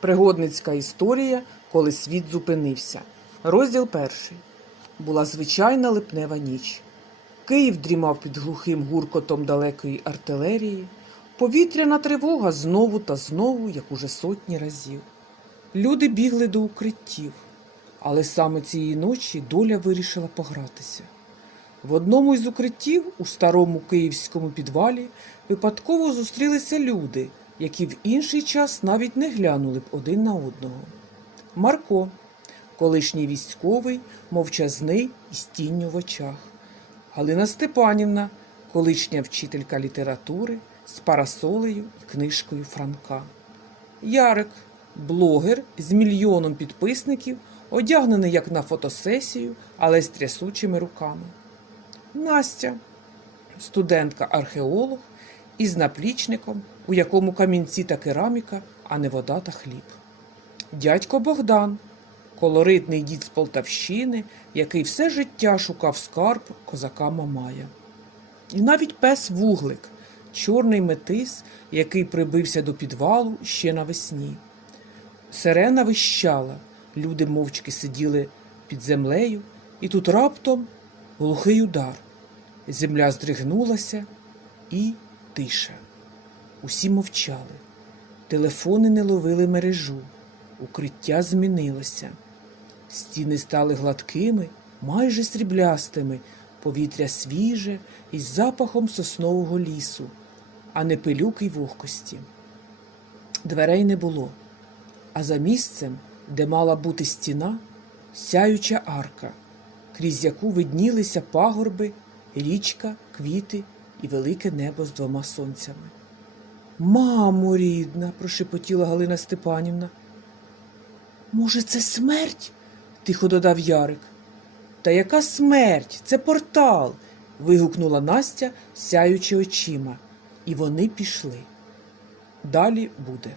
Пригодницька історія, коли світ зупинився. Розділ перший. Була звичайна липнева ніч. Київ дрімав під глухим гуркотом далекої артилерії. Повітряна тривога знову та знову, як уже сотні разів. Люди бігли до укриттів, але саме цієї ночі доля вирішила погратися. В одному із укриттів у старому київському підвалі випадково зустрілися люди, які в інший час навіть не глянули б один на одного. Марко, колишній військовий, мовчазний і з тінню в очах. Галина Степанівна, колишня вчителька літератури з парасолею і книжкою Франка. Ярик, блогер з мільйоном підписників, одягнений як на фотосесію, але з трясучими руками. Настя, студентка-археолог із наплічником, у якому камінці та кераміка, а не вода та хліб. Дядько Богдан, колоритний дід з Полтавщини, який все життя шукав скарб козака Мамая. І навіть пес Вуглик, чорний метис, який прибився до підвалу ще навесні. Сирена вищала, люди мовчки сиділи під землею, і тут раптом глухий удар. Земля здригнулася і тиша. Усі мовчали. Телефони не ловили мережу, укриття змінилося. Стіни стали гладкими, майже сріблястими, повітря свіже із запахом соснового лісу, а не пилюки й вогкості. Дверей не було, а за місцем, де мала бути стіна, сяюча арка, крізь яку виднілися пагорби, річка, квіти і велике небо з двома сонцями. Мамо рідна, прошепотіла Галина Степанівна. Може, це смерть? тихо додав Ярик. Та яка смерть? Це портал. вигукнула Настя, сяючи очима, і вони пішли. Далі буде.